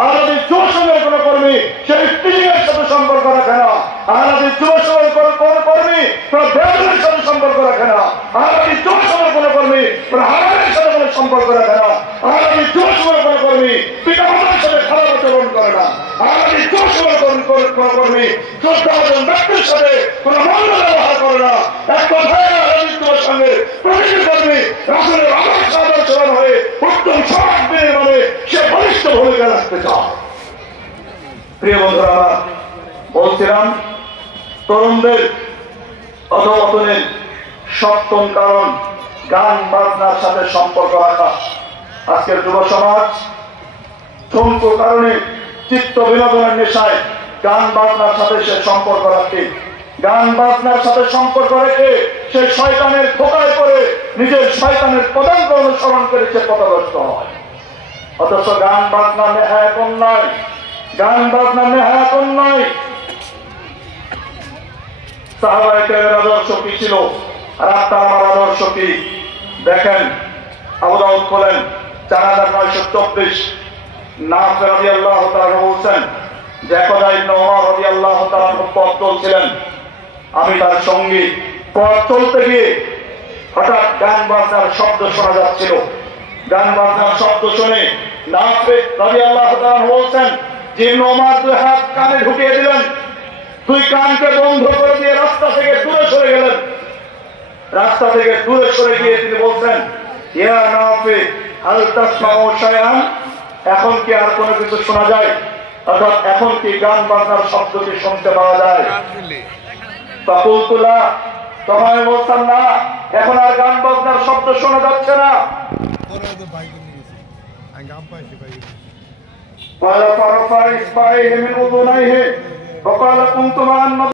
আহলাদি যুব সংঘের কোন কর্মী সেই স্ত্রীর সাথে সম্পর্ক রাখে না। আহলাদি যুব সংঘের কোন কর্মী কোন বেদনের সাথে সম্পর্ক রাখে না। আহলাদি যুব সংঘের কোন কর্মী কোন হারামের সাথে কোন সম্পর্ক রাখে না। আহলাদি যুব সংঘের কোন কর্মী পিতা মাতার সাথে খারাপ আচরণ করে না। আহলাদি যুব সংঘের কোন কর্মী শ্রদ্ধাভাজন ব্যক্তির সাথে কোন মন্দ ব্যবহার করে না। এক কথায় আহলাদি যুব সংঘের প্রতিটি কর্মী রাসূলের আদর্শ আচরণ হয়ে উত্তম সমাজ নির্মাণে সে বলিষ্ঠ ভূমিকা রাখতে চায়। প্রিয় বন্ধুরা, আমরা বলছিলাম তরুণদের অধঃপতনের সপ্তম কারণ গান বাজনার সাথে সম্পর্ক রাখা। আজকের যুব সমাজ ঠুনকো কারণে চিত্ত বিনোদনের নেশায় গান বাজনার সাথে সে সম্পর্ক রাখে। গান বাজনার সাথে সম্পর্ক রেখে সে শয়তানের ধোঁকায় পড়ে নিজের শয়তানের পদাঙ্ক অনুসরণ করে সে পথভ্রষ্ট হয়। অথচ গান বাজনা নেহায়াত অন্যায়, গান বাজনা নেহায়াত অন্যায়। সাহাবায়ে কেরামের আদর্শ কি ছিল আর আপনার আমার আদর্শ কি? দেখেন, আবু দাউদ খোলেন 4924। নাফি রাদিয়াল্লাহু তাআলা বলছেন যে একদা ইবনে ওমর রাদিয়াল্লাহু তাআলা পথ চলছিলেন, আমি তার সঙ্গী। পথ চলতে গিয়ে হঠাৎ গান বাজনার শব্দ শোনা যাচ্ছিল। গান বাজনার শব্দ শুনে নাফি রাদিয়াল্লাহু তাআলা বলছেন যে ইবনে ওমর দুই হাত কানে ঢুকিয়ে দিলেন, দুই কানকে বন্ধ করে দিয়ে রাস্তা থেকে দূরে সরে গেলেন। রাস্তা থেকে দূরে সরে গিয়ে তিনি বলছেন, ইয়া নাফি হাল তাসমাউ শায়আন, এখন কি আর কোনো কিছু শোনা যায়? অর্থাৎ এখন কি গান বাজনার শব্দ কি শুনতে পাওয়া যায়? ফাকুলতুলা, তখন আমি বলতাম না, এখন আর গান বাজনার শব্দ শোনা যাচ্ছে না। قال فرفع إصبعيه من أذنيه وقال كنت مع النبي